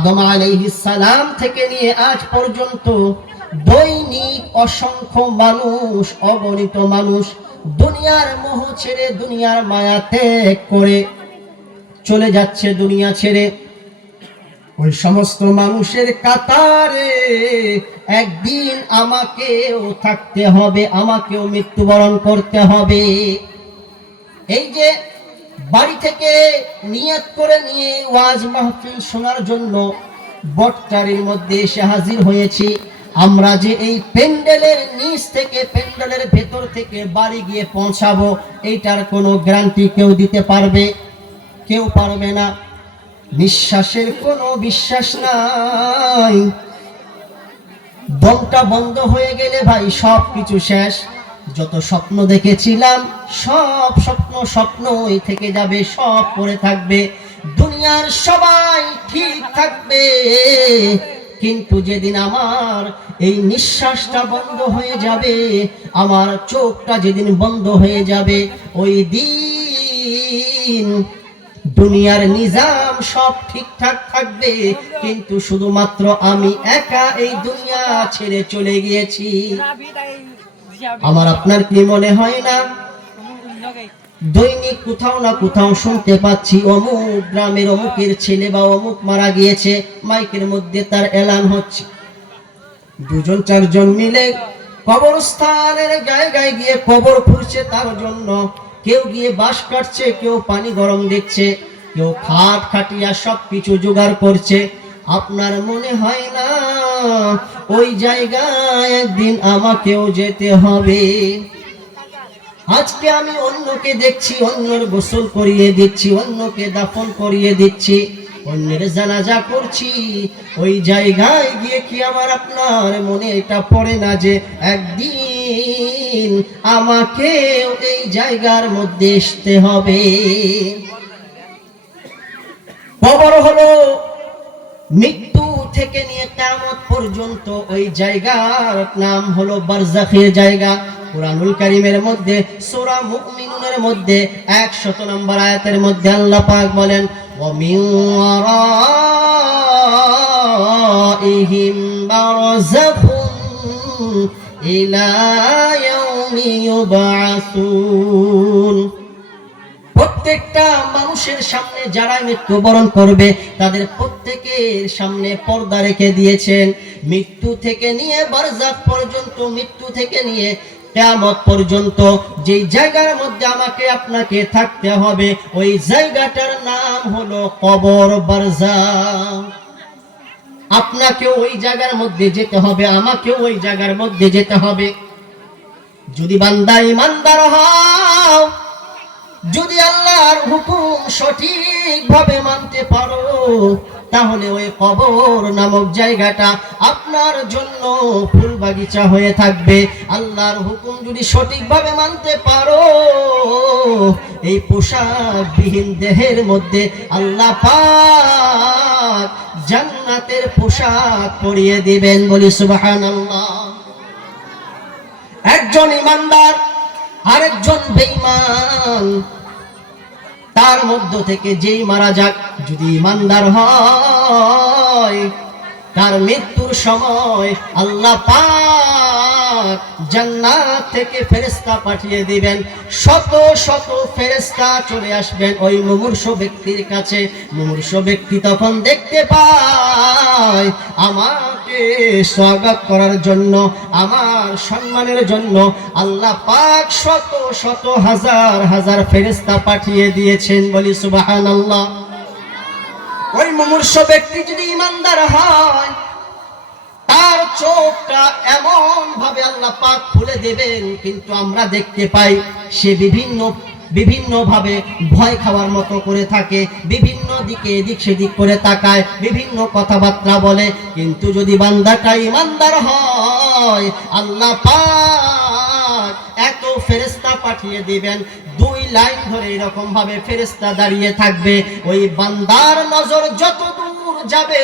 আদম সালাম থেকে নিয়ে আজ পর্যন্ত দৈনিক অসংখ্য মানুষ, অগণিত মানুষ দুনিয়ার মোহ ছেড়ে দুনিয়ার মায়া ত্যাগ করে চলে যাচ্ছে দুনিয়া ছেড়ে। ওই সমস্ত মানুষের কাতারে একদিন আমাকেও থাকতে হবে, আমাকেও মৃত্যুবরণ করতে হবে। এই যে বাড়ি থেকে নিয়ত করে নিয়ে ওয়াজ মাহফিল শোনার জন্য বটটারির মধ্যে এসে হাজির হয়েছি। আমরা যে এই প্যান্ডেলের নিচ থেকে, প্যান্ডেলের ভেতর থেকে বাড়ি গিয়ে পৌঁছাবো, এইটার কোনো গ্যারান্টি কেউ দিতে পারবে? কেউ পারবে না। নিঃশ্বাসের কোনো বিশ্বাস নাই। দমটা বন্ধ হয়ে গেলে ভাই সব কিছু শেষ। যত স্বপ্ন দেখেছিলাম, সব স্বপ্ন স্বপ্নই থেকে যাবে, সব পড়ে থাকবে। দুনিয়ার সবাই ঠিক থাকবে। কিন্তু যেদিন আমার এই নিঃশ্বাসটা বন্ধ হয়ে যাবে, আমার চোখটা যেদিন বন্ধ হয়ে যাবে, ওই দিন দুনিয়ার নিজাম সব ঠিকঠাক থাকবে। কিন্তু শুধুমাত্র আমি একা এই দুনিয়া ছেড়ে চলে গিয়েছি। আমার আপনার কি মনে হয় না? দৈনিক কোথাও না কোথাও শুনতে পাচ্ছি, অমুক গ্রামের অমুকের ছেলে বা অমুক মারা গিয়েছে, মাইকের মধ্যে তার এলান হচ্ছে। দুজন চারজন মিলে কবরস্থানের জায়গায় গিয়ে কবর খুঁড়ছে তার জন্য। কেউ গিয়ে বাঁশ কাটছে, কেউ পানি গরম দিচ্ছে কেউ খাট খাটিয়া সব কিছু জোগাড় করছে। আপনার মনে হয় না? ওই জায়গায় একদিন আমাকেও যেতে হবে। আজকে আমি অন্যকে দেখছি, অন্যর গোসল করিয়ে দিচ্ছি, অন্যকে দাফন করিয়ে দিচ্ছি, অন্যের জানাজা করছি। ওই জায়গায় গিয়ে কি আমার আপনার মনে এটা পড়ে না যে একদিন আমাকে এই জায়গার মধ্যে আসতে হবে? কবর হলো, মৃত্যু থেকে নিয়ে কিয়ামত পর্যন্ত ওই জায়গার নাম হলো বারজাখের জায়গা। কুরআনুল মধ্যে, সূরা মধ্যে 100 নম্বর আয়াতের মধ্যে আল্লাহ পাক বলেন মিন ইলা ইয়াউমি ইউবআসুন। প্রত্যেকটা মানুষের সামনে যারা মৃত্যুবরণ করবে, তাদের প্রত্যেকের সামনে পর্দা রেখে দিয়েছেন। মৃত্যু থেকে নিয়ে বারজাক পর্যন্ত, মৃত্যু থেকে নিয়ে কেয়ামত পর্যন্ত যেই জায়গার মধ্যে আমাকে, আপনাকে থাকতে হবে, ওই জায়গাটার নাম হলো কবর বারজাক। আপনাকেও ওই জায়গার মধ্যে যেতে হবে, আমাকেও ওই জায়গার মধ্যে যেতে হবে। যদি বান্দা ইমানদার হও যদি আল্লাহর হুকুম সঠিকভাবে মানতে পারো, তাহলে ওই কবর নামক জায়গাটা আপনার জন্য ফুল বাগিচা হয়ে থাকবে। আল্লাহর হুকুম যদি সঠিকভাবে মানতে পারো, এই পোশাকবিহীন দেহের মধ্যে আল্লাহ পাক জান্নাতের পোশাক পরিয়ে দিবেন বলি সুবহানাল্লাহ। একজন ইমানদার আরেকজন বেঈমান, তার মধ্য থেকে যেই মারা যাক, যদি ইমানদার হয়, তার মৃত্যুর সময় আল্লাহ পাক জান্নাত থেকে ফেরেশতা পাঠিয়ে দিবেন। শত শত ফেরেশতা চলে আসবেন ওই মুমূর্ষ ব্যক্তির কাছে। মুমূর্ষ ব্যক্তি তখন দেখতে পায় আমাকে স্বাগত করার জন্য, আমার সম্মানের জন্য আল্লাহ পাক শত শত হাজার হাজার ফেরেশতা পাঠিয়ে দিয়েছেন বলি সুবহানাল্লাহ। ওই মুমূর্ষ ব্যক্তি যদি ইমানদার হয়, তার চোখটা এমন ভাবে আল্লাহ পাক খুলে দেবেন, কিন্তু আমরা দেখতে পাই সে বিভিন্ন বিভিন্ন ভাবে ভয় খাওয়ার মতো করে থাকে, বিভিন্ন দিকে এদিক সেদিক করে তাকায়, বিভিন্ন কথাবার্তা বলে। কিন্তু যদি বান্দাটা ইমানদার হয়, আল্লাহ পাক এত ফেরেস্তা পাঠিয়ে দিবেন, দুই লাইন ধরে এরকম ভাবে ফেরেস্তা দাঁড়িয়ে থাকবে। ওই বান্দার নজর যত দূর যাবে,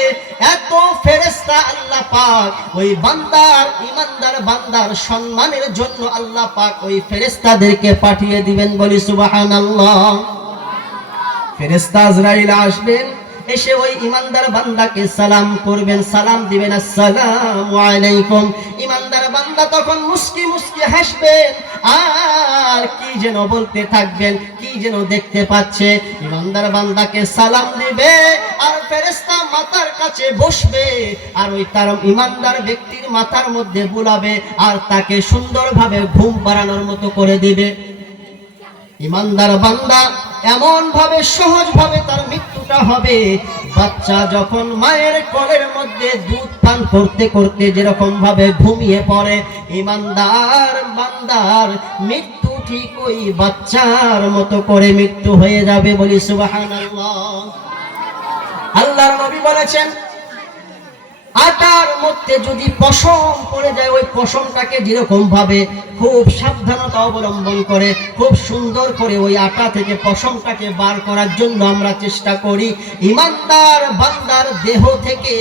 এত ফেরেস্তা আল্লাহ পাক। ওই বান্দার ইমানদার বান্দার সম্মানের জন্য আল্লাহ পাক ওই ফেরেস্তাদেরকে পাঠিয়ে দিবেন বলি সুবহানাল্লাহ। ফেরেস্তা আজরাইল আসবেন, এসে ওই ইমানদার বান্দাকে সালাম করবেন। সালাম দিবেন, আসসালাম আলাইকুম। ইমানদার বান্দা তখন মুস্কি মুস্কি হাসবেন। আর কি যেন বলতে থাকবেন, কি যেন দেখতে পাচ্ছে। ইমানদার বান্দাকে সালাম দিবে, আর ফেরেশতা মাথার কাছে বসবে, আর ওই তার ইমানদার ব্যক্তির মাথার মধ্যে বুলাবে, আর তাকে সুন্দরভাবে ঘুম পাড়ানোর মতো করে দিবে। ইমানদার বান্দা এমন ভাবে সহজ ভাবে তার মৃত্যুটা হবে বাচ্চা যখন মায়ের কোলের মধ্যে দুধ পান করতে করতে যেরকম ভাবে ঘুমিয়ে পড়ে, ইমানদার বান্দার মৃত্যু ঠিক ওই বাচ্চার মতো করে মৃত্যু হয়ে যাবে বলি সুবাহ আল্লাহর নবী বলেছেন আটার মধ্যে যদি পশম পড়ে যায়, ওই পশমটাকে যেরকম ভাবে খুব সাবধানতা অবলম্বন করে, খুব সুন্দর করে ওই আটা থেকে পশমটাকে বার করার জন্য আমরা চেষ্টা করি। ইমানদার বান্দার দেহ থেকে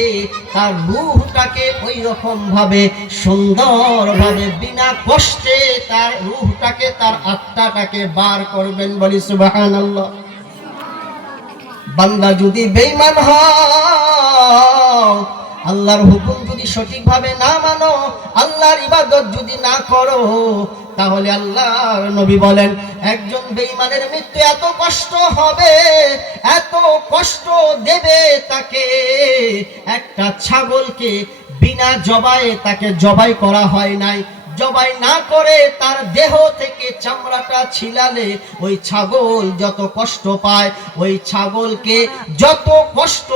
তার রূহটাকে ওই রকম ভাবে, সুন্দর ভাবে বিনা কষ্টে তার রূহটাকে, তার আত্মাটাকে বার করবেন বলি সুবহানাল্লাহ। বান্দা যদি বেঈমান হয় আল্লাহর হুকুম যদি সঠিকভাবে না মানো, আল্লাহর ইবাদত যদি না করো, তাহলে আল্লাহর নবী বলেন, একজন বেঈমানের মৃত্যু এত কষ্ট হবে, এত কষ্ট দেবে তাকে, একটা ছাগলকে বিনা জবায়ে তাকে জবাই করা হয় নাই। জবাই না করে তার দেহ থেকে চামড়াটা ছিলালে ওই ছাগল যত কষ্ট পায়, ওই ছাগলকে যত কষ্ট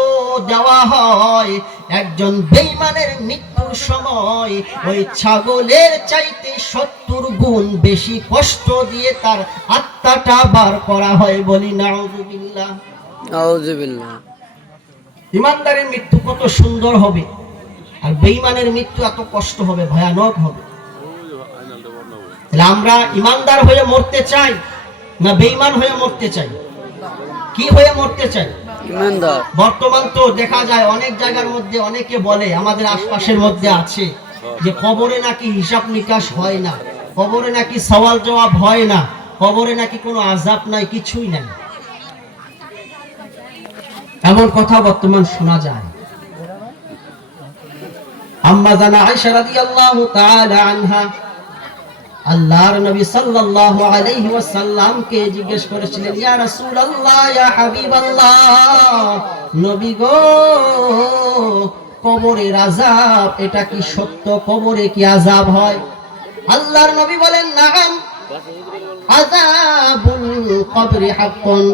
দেওয়া হয়। একজন বেইমানের মৃত্যুর সময় ওই ছাগলের চাইতে সত্তর গুণ বেশি কষ্ট দিয়ে তার আত্মাটা বার করা হয় বলি নাউজুবিল্লাহ। আউযুবিল্লাহ ইমানদারের মৃত্যু কত সুন্দর হবে আর বেইমানের মৃত্যু এত কষ্ট হবে ভয়ানক হবে। তাহলে আমরা ইমানদার হয়ে মরতে চাই না বেইমান হয়ে মরতে চাই? কি হয়ে মরতে চাই? বর্তমান তো দেখা যায় অনেক জায়গার মধ্যে অনেকে বলে, আমাদের আশপাশের মধ্যে আছে, যে কবরে নাকি হিসাব নিকাশ হয় না, কবরে নাকি সওয়াল জবাব হয় না, কবরে নাকি কোনো আজাব নাই, কিছুই নাই। এমন কথা বর্তমান শোনা যায়। আম্মা জানা আয়েশা রাদিয়াল্লাহু তাআলা আনহা আল্লাহর নবী সাল্লাল্লাহু আলাইহি ওয়াসাল্লাম কে জিজ্ঞেস করেছিলেন, ইয়া রাসূলুল্লাহ, ইয়া হাবিবাল্লাহ, নবী গো কবরের আযাব, এটা কি সত্য? কবরে কি আযাব হয়? আল্লাহর নবী বলেন, নাম, আযাবুল কবরি হাক্কুন।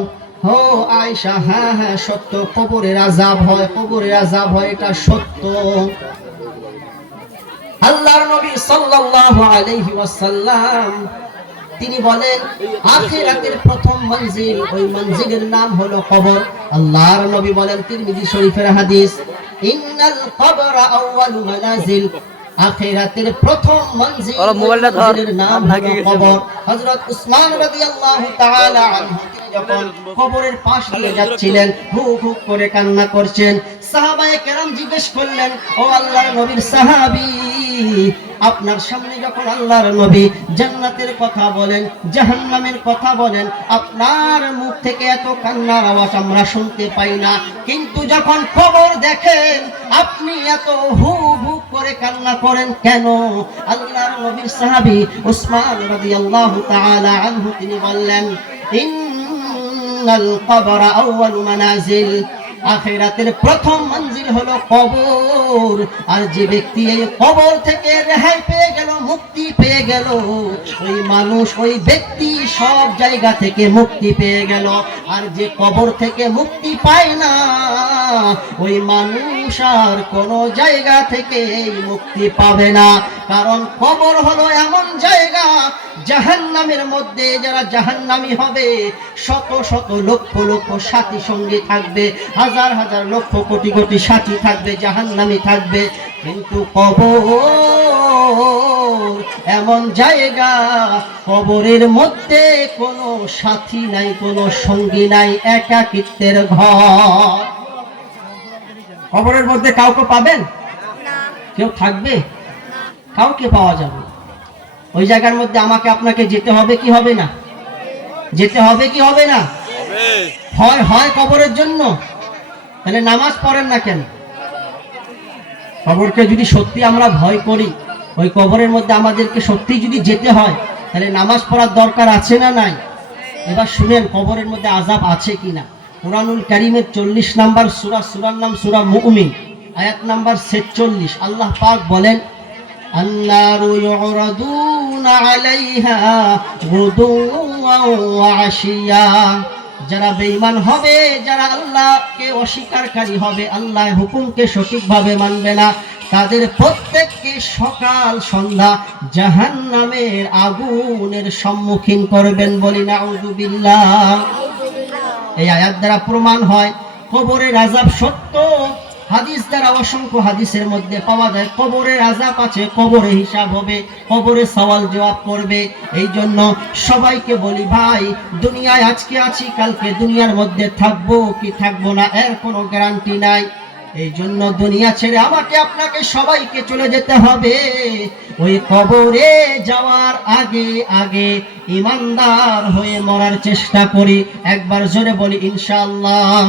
হো আয়েশা হ্যাঁ হ্যাঁ সত্য, কবরের আযাব হয়, কবরের আযাব হয়, এটা সত্য। আল্লাহর নবী সাল্লাল্লাহু আলাইহি ওয়াসাল্লাম তিনি বলেন আখিরাতের প্রথম মঞ্জিল ওই মঞ্জিলের নাম হলো কবর আল্লাহর নবী বলেন তিরমিজি শরীফের হাদিস ইন্নাল কবর আউয়ালু মানাজিল আখিরাতের প্রথম মঞ্জিল ওরা মোবাইলটা ধর। নাম গেছে। কবর হযরত উসমান রাদিয়াল্লাহু তাআলা আনহু যখন কবরের পাশ দিয়ে যাচ্ছিলেন হুক হুক করে কান্না করছেন সাহাবায়ে কেরাম জিজ্ঞেস করলেন ও আল্লাহর নবীর সাহাবী আপনার সামনে যখন আল্লাহর নবী জান্নাতের কথা বলেন, জাহান্নামের কথা বলেন, আপনার মুখ থেকে এত কান্নার আওয়াজ আমরা শুনতে পাই না। কিন্তু যখন কবর দেখেন, আপনি এত হু হু করে কান্না করেন কেন? আল্লাহর নবীর সাহাবী উসমান রাদিয়াল্লাহু তাআলা আনহু তিনি বললেন, ইন্নাল কবরা আউয়ালু মানাজিল। আখিরাতের প্রথম মঞ্জিল হলো কবর। আর যে ব্যক্তি এই কবর থেকে রেহাই পেয়ে গেল, মুক্তি পেয়ে গেল ওই মানুষ, ওই ব্যক্তি সব জায়গা থেকে মুক্তি পেয়ে গেল। আর যে কবর থেকে মুক্তি পায় না, ওই মানুষ আর কোন জায়গা থেকে মুক্তি পাবে না। কারণ কবর হলো এমন জায়গা জাহান্নামের মধ্যে যারা জাহান্নামী হবে শত শত লক্ষ লক্ষ সাথী সঙ্গী থাকবে হাজার হাজার লক্ষ কোটি কোটি সাথী থাকবে জাহান্নামী থাকবে। কিন্তু কবর এমন জায়গা কবরের মধ্যে কোনো সাথী নাই কোনো সঙ্গী নাই একাকিত্বের ঘর। কবরের মধ্যে কাউকে পাবেন? কেউ থাকবে? কাউকে পাওয়া যাবে না। ওই জায়গার মধ্যে আমাকে আপনাকে যেতে হবে কি হবে না? যেতে হবে কি হবে না? হয় হয় কবরের জন্য? তাহলে নামাজ পড়েন না কেন? কবরকে যদি সত্যি আমরা ভয় করি, ওই কবরের মধ্যে আমাদেরকে সত্যি যদি যেতে হয়, তাহলে নামাজ পড়ার দরকার আছে না নাই? এবার শুনেন, কবরের মধ্যে আজাব আছে কি না? কোরআনুল করিমের চল্লিশ নাম্বার সুরা, সুরার নাম সুরা মুকমিন আয়াত নাম্বার ছেচল্লিশ। আল্লাহ পাক বলেন আল্লাহ عليها غدوا وعشيا যারা বেঈমান হবে যারা আল্লাহকে অস্বীকারকারী হবে আল্লাহ হুকুমকে সঠিকভাবে মানবে না তাদের প্রত্যেককে সকাল সন্ধ্যা জাহান্নামের আগুনের সম্মুখীন করবেন বলি নাউযুবিল্লাহ এই আয়াত দ্বারা প্রমাণ হয় কবরের আজাব সত্য হাদিস দ্বারা অসংখ্য হাদিসের মধ্যে পাওয়া যায় কবরের আজাব আছে, কবরে হিসাব হবে, কবরে সওয়াল জবাব করবে। এই জন্য সবাইকে বলি, ভাই, দুনিয়ায় আজকে আছি, কালকে দুনিয়ার মধ্যে থাকব কি থাকব না, এর কোনো গ্যারান্টি নাই। এই জন্য দুনিয়া ছেড়ে আমাকে, আপনাকে সবাইকে চলে যেতে হবে। ওই কবরে যাওয়ার আগে আগে ইমানদার হয়ে মরার চেষ্টা করি। একবার জোরে বলি, ইনশাআল্লাহ।